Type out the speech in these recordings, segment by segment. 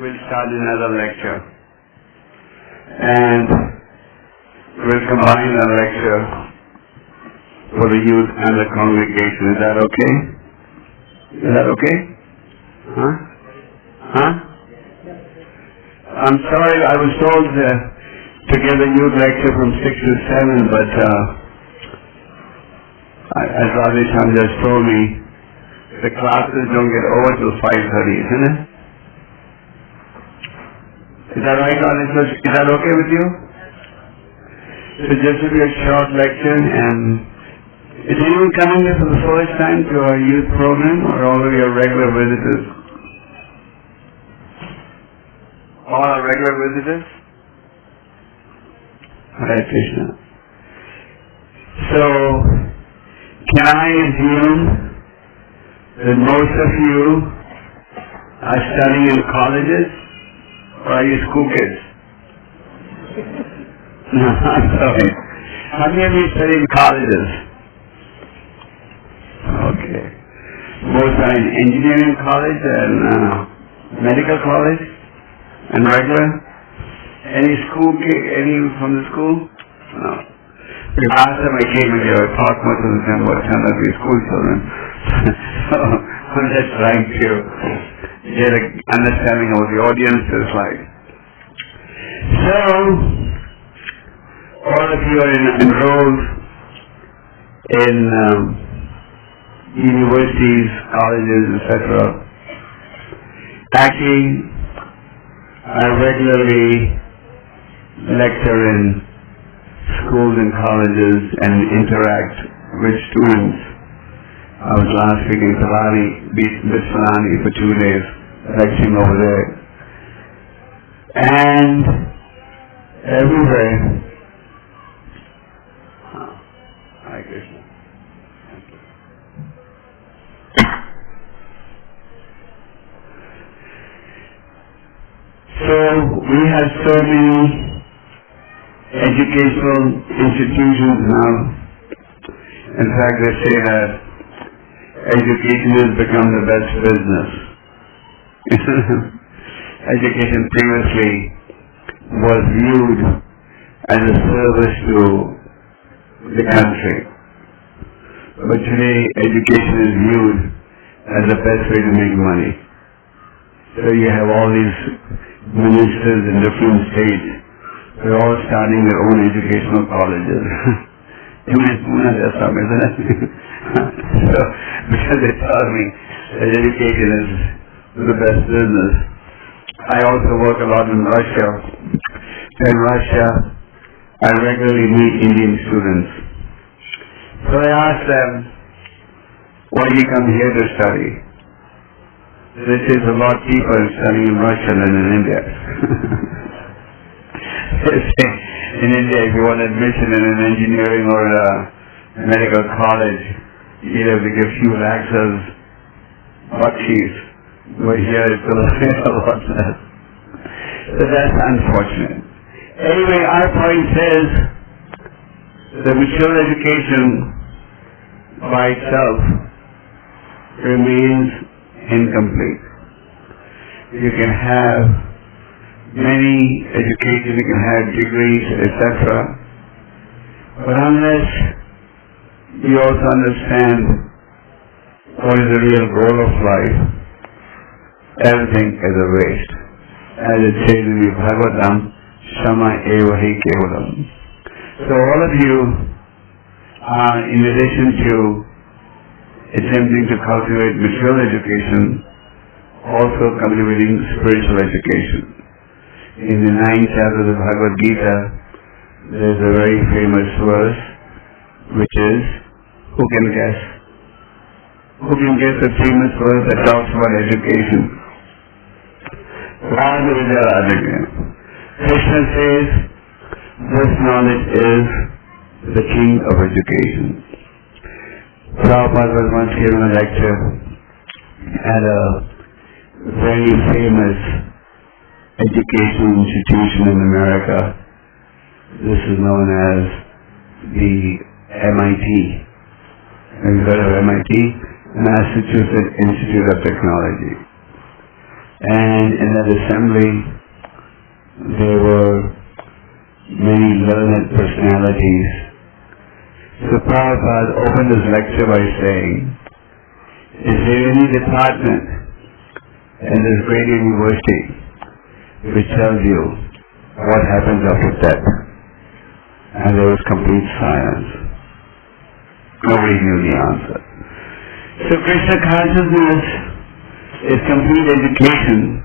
we'll start another lecture. And we'll combine a lecture for the youth and the congregation. Is that okay? Is that okay? Huh? Huh? I'm sorry, I was told to give a youth lecture from 6 to 7, but as Radhesham just told me, the classes don't get over till 5:30, isn't it? Is that right, Radhesham? Is that okay with you? So just will be a short lecture, and is anyone coming here for the first time to our youth program, or all of your regular visitors? All our regular visitors? Hare Krishna. So, can I assume that most of you are studying in colleges, or are you school kids? No, I'm sorry. How many of you study in colleges? Okay. Both are in engineering college and medical college and regular? Any school, any from the school? No. Because last time I came in here, I talked most of the time about turned out to be school children. So I'm just trying to get an understanding of what the audience is like. So, all of you are enrolled in universities, colleges, etc. Actually, I regularly lecture in schools and colleges and interact with students. I was last week in Salani for 2 days, lecturing over there. And everywhere, Hare Krishna. So we have so many educational institutions now. In fact, they say that education has become the best business. Education previously was viewed as a service to the country. But today, education is viewed as the best way to make money. So you have all these ministers in different states. They're all starting their own educational colleges. Isn't it? So, because they tell me that education is the best business. I also work a lot in Russia. In Russia, I regularly meet Indian students. So I ask them, why do you come here to study? This is a lot cheaper studying in Russia than in India. In India, if you want admission in an engineering or a medical college, you have to give few lakhs of bucksies. But here it's a lot less. So that's unfortunate. Anyway, our point says that mature education by itself remains incomplete. You can have many education, you can have degrees, etc. But unless you also understand what is the real goal of life, everything is a waste. As it says in the Bhagavatam, Shama eva hi kevalam. So all of you are, in addition to attempting to cultivate material education, also cultivating spiritual education. In the 9th chapter of the Bhagavad Gita, there is a very famous verse, which is, who can guess? Who can guess the famous verse that talks about education? Krishna says, this knowledge is the king of education. Prabhupada was once given a lecture at a very famous educational institution in America. This is known as the MIT. Have you heard of MIT? Massachusetts Institute of Technology. And in that assembly, there were many learned personalities. So Prabhupada opened his lecture by saying, is there any department in this great university which tells you what happens after death? And there was complete silence. Nobody knew the answer. So Krishna consciousness is complete education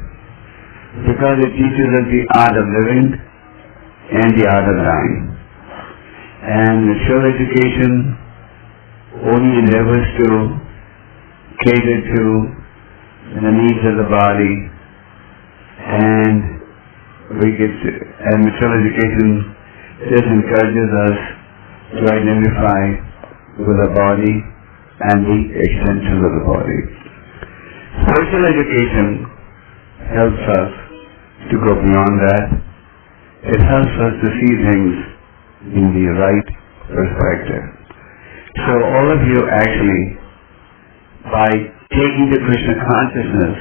because it teaches us the art of living and the art of dying. And mature education only endeavors to cater to the needs of the body, and mature education just encourages us to identify with the body and the extensions of the body. Spiritual education helps us to go beyond that. It helps us to see things in the right perspective. So all of you actually, by taking the Krishna consciousness,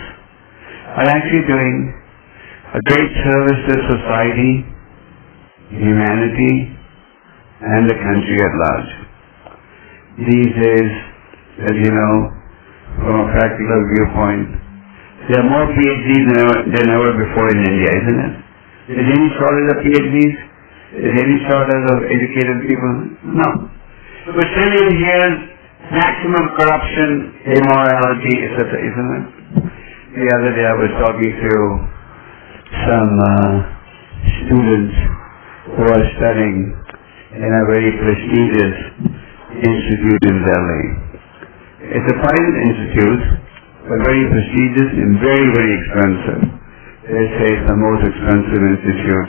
are actually doing a great service to society, humanity, and the country at large. These days, as you know, from a practical viewpoint, there are more PhDs than ever before in India, isn't it? Is there any shortage of PhDs? Is there any shortage of educated people? No. But still you hear maximum corruption, immorality, etc., isn't it? The other day I was talking to some students who are studying in a very prestigious institute in Delhi. It's a private institute, but very prestigious and very, very expensive. They say it's the most expensive institute.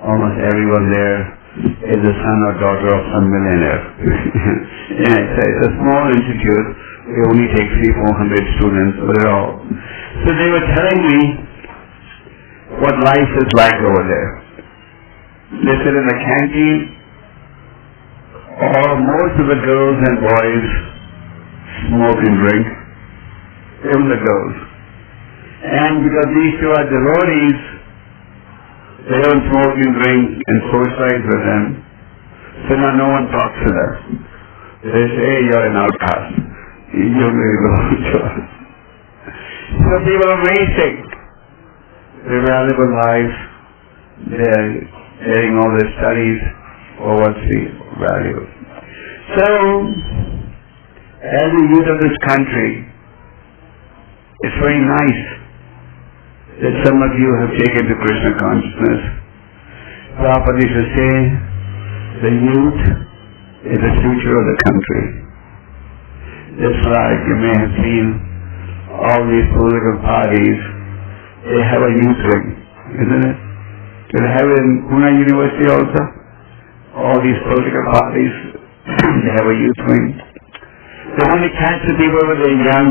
Almost everyone there is the son or daughter of some millionaire. It's a small institute. We only take 300-400 students, but they're all. So they were telling me what life is like over there. They said in the canteen, most of the girls and boys smoke and drink, even the girls. And because these two are devotees, they don't smoke and drink and socialize with them, so now no one talks to them. They say, hey, you're an outcast. You don't really belong to us. So people are wasting their valuable lives. They're getting all their studies for what's the value. So, as the youth of this country, it's very nice that some of you have taken to Krishna consciousness. Prabhupada used to say, the youth is the future of the country. Just like you may have seen all these political parties, they have a youth wing, isn't it? They have it in Pune University also. All these political parties, they have a youth wing. They want to catch the people when they're young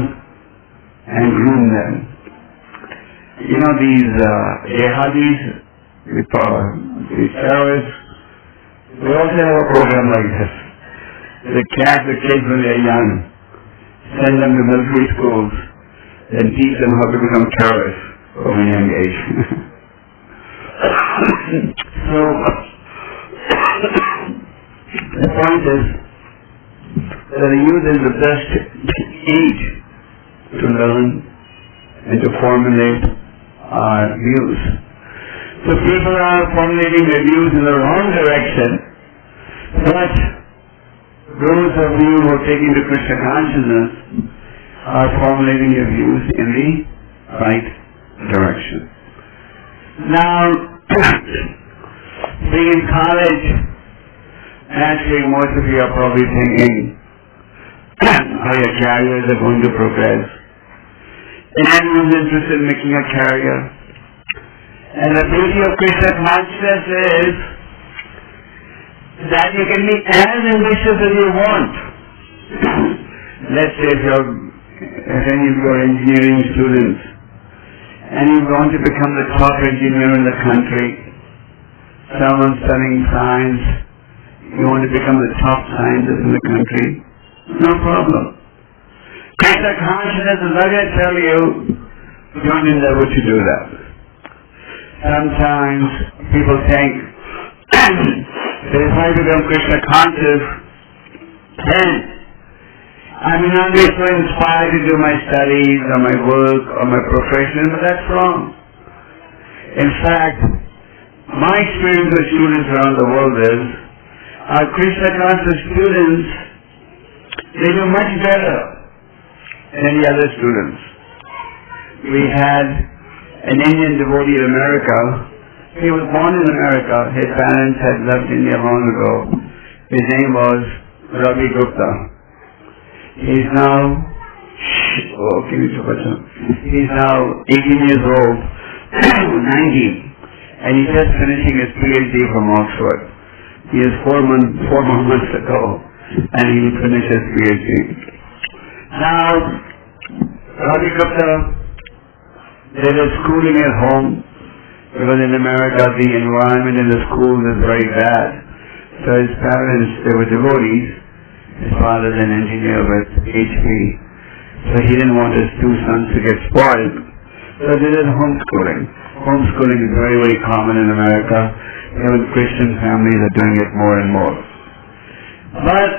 and groom them. You know, these jihadis, these terrorists, they also have a program like this. They catch the kids when they're young, send them to military schools, and teach them how to become terrorists from a young age. So, the point is that the youth is the best age to learn and to formulate our views. So people are formulating their views in the wrong direction, but those of you who are taking to Krishna consciousness are formulating your views in the right direction. Now, being in college, naturally most of you are probably thinking how your careers are going to progress. And everyone's interested in making a career. And the beauty of Krishna consciousness is that you can be as ambitious as you want. Let's say if any of your engineering students and you want to become the top engineer in the country, someone studying science, you want to become the top scientist in the country, no problem. Krishna consciousness is not going to tell you don't endeavor to do that. Sometimes people think that if I become Krishna conscious, then I may not be so inspired to do my studies or my work or my profession, but that's wrong. In fact, my experience with students around the world is, our Krishna conscious students, they do much better than the other students. We had an Indian devotee in America. He was born in America. His parents had left India long ago. His name was Ravi Gupta. He's now, he's now 18 years old, 19, and he's just finishing his PhD from Oxford. He is 4 more months to go, and he will finish his PhD. Now, Ravi Gupta did his schooling at home, because in America the environment in the schools is very bad. So his parents, they were devotees. His father is an engineer with HP. So he didn't want his two sons to get spoiled. So they did homeschooling. Homeschooling is very, very common in America. Even Christian families are doing it more and more. But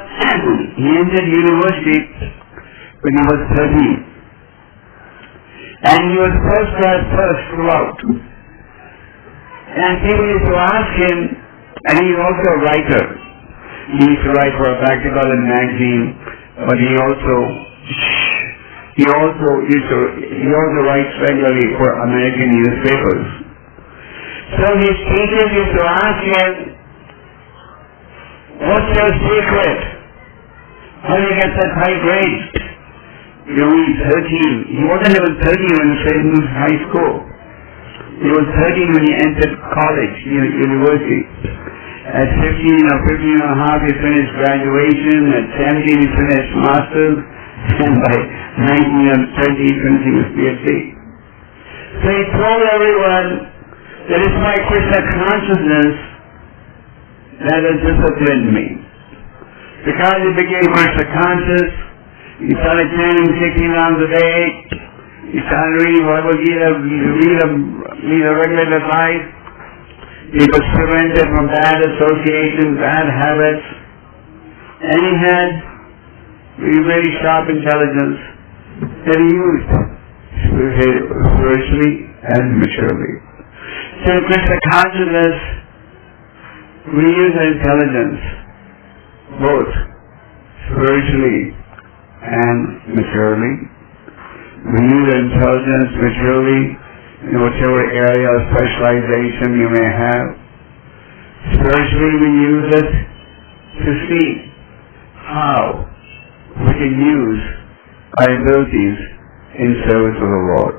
he entered university when he was 13. And he was first class first throughout. And people used to ask him, and he's also a writer. He used to write for a practical magazine, but he also writes regularly for American newspapers. So his teachers used to ask him, what's your secret? How do you get such high grades? You know, he's 13. He wasn't even 13 when he finished high school. He was 13 when he entered college, university. At 15 or 15 and a half, he finished graduation. At 17, he finished master's. And by 19 or 20, he finishing his PhD. So he told everyone that it's my Krishna consciousness that has disciplined me. Because he became Krishna conscious, he started chanting 16 rounds a day. He started reading Bhagavad Gita, lead a regulated life. He was prevented from bad associations, bad habits. And he had very sharp intelligence that he used spiritually and maturely. So in Krishna consciousness, we use our intelligence both spiritually and maturely. We use our intelligence maturely in whatever area of specialization you may have. Spiritually, we use it to see how we can use our abilities in service of the Lord.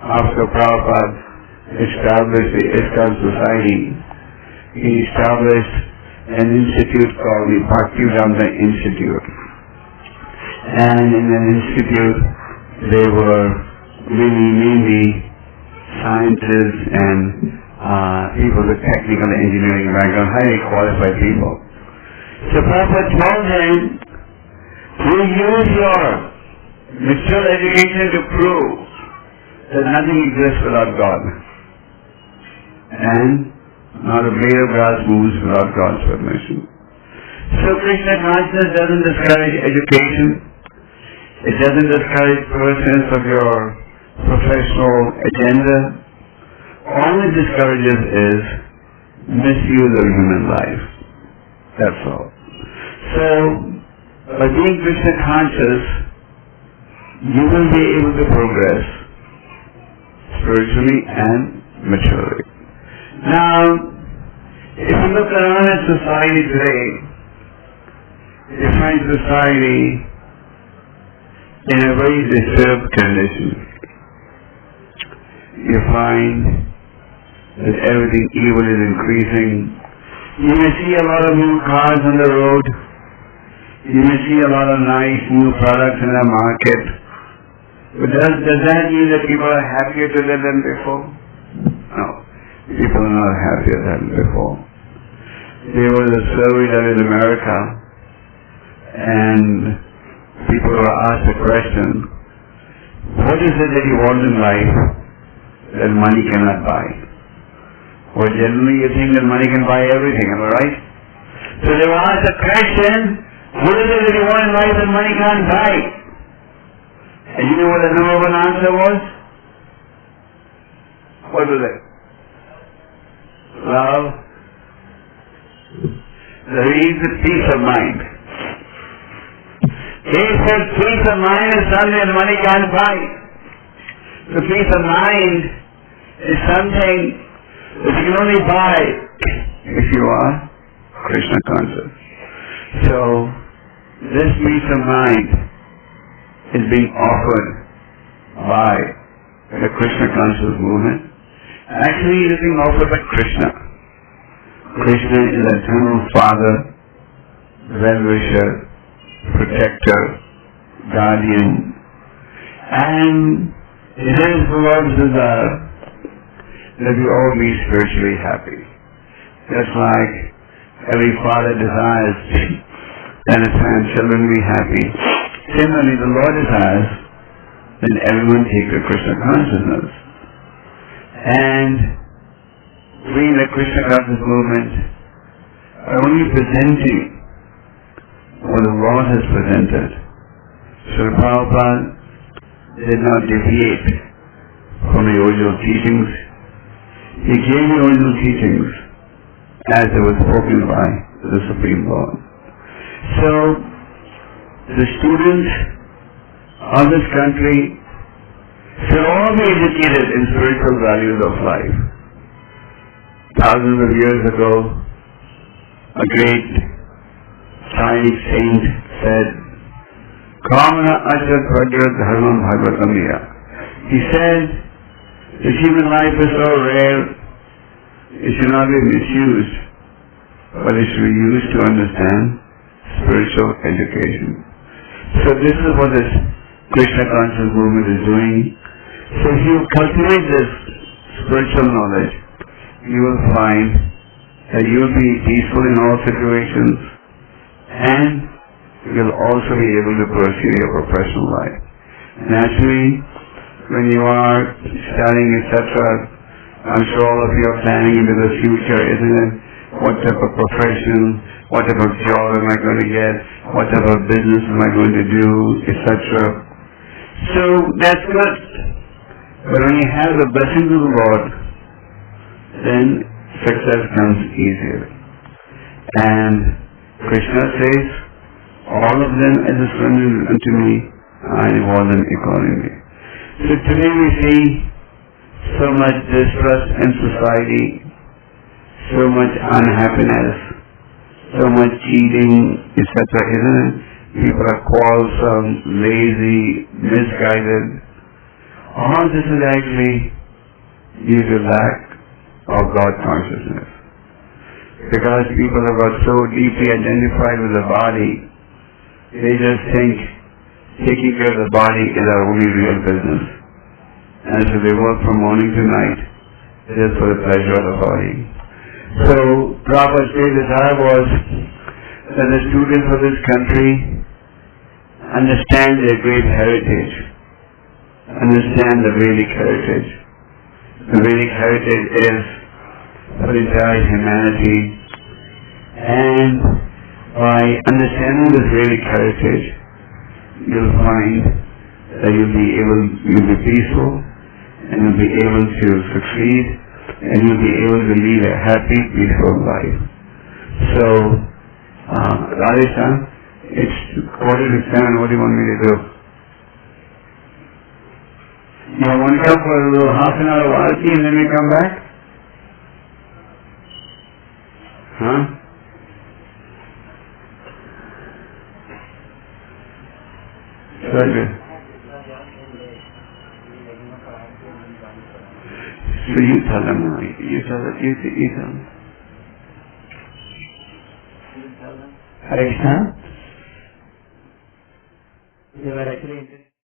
After Prabhupada established the ISKCON Society, he established an institute called the Bhaktivedanta Institute. And in that institute, they were mainly scientists and people with technical engineering background, highly qualified people. So Prabhupada told them, you use your mature education to prove that nothing exists without God. And not a blade of grass moves without God's permission. So Krishna consciousness doesn't discourage education. It doesn't discourage pursuance of your professional agenda. All it discourages is misuse of human life. That's all. So, by being Krishna conscious, you will be able to progress spiritually and maturely. Now, if you look around at society today, you find society in a very disturbed condition. You find that everything evil is increasing. You may see a lot of new cars on the road. You may see a lot of nice new products in the market. But does that mean that people are happier today than before? No. People are not happier than before. There was a survey done in America, and people were asked a question What is it that you want in life that money cannot buy? Well, generally you think that money can buy everything, am I right? So they were asked the question, what is it that you want in life that money can't buy? And you know what the number one answer was? What was it? Love. There is the peace of mind. He said peace of mind is something that money can't buy. So peace of mind is something that you can only buy if you are Krishna conscious. So this peace of mind is being offered by the Krishna conscious movement. Actually it is being offered by Krishna. Krishna is the eternal Father, well-wisher, protector, guardian, and it is the Lord's desire that we all be spiritually happy. Just like every father desires that his children be happy, similarly the Lord desires that everyone take the Krishna consciousness. And we in the Krishna conscious movement are only presenting what the Lord has presented. Srila Prabhupada did not deviate from the original teachings. He gave the original teachings as they were spoken by the Supreme Lord. So, the students of this country should all be educated in spiritual values of life. Thousands of years ago, a great Chinese saint said, Kamana Achat Vajra Dharmam Bhagavatamiya. He said, the human life is so rare, it should not be misused, but it should be used to understand spiritual education. So this is what this Krishna conscious movement is doing. So if you cultivate this spiritual knowledge, you will find that you will be peaceful in all situations, and you will also be able to pursue your professional life. Naturally, when you are studying, etc., I'm sure all of you are planning into the future, isn't it? What type of profession, what type of job am I going to get, what type of business am I going to do, etc. So that's good. But when you have the blessings of the Lord, then success comes easier. And Krishna says, all of them as a surrender unto me, I reward them accordingly. So today we see so much distrust in society, so much unhappiness, so much cheating, etc., isn't it? People are quarrelsome, lazy, misguided. All this is actually due to lack of God consciousness. Because people have got so deeply identified with the body, they just think taking care of the body is our only real business. And so they work from morning to night just for the pleasure of the body. So Prabhupada's great desire was that the students of this country understand their great heritage, understand the Vedic heritage. The Vedic heritage is for the entire humanity, and by understanding this Vedic heritage, you'll find that you'll be peaceful, and you'll be able to succeed, and you'll be able to lead a happy, peaceful life. So, Radhe-san, it's 7:15. What do you want me to do? You want to come for a little half an hour of Arati and then we come back? Huh? Very good. So you tell them now. You tell them. Hare Krishna. They were actually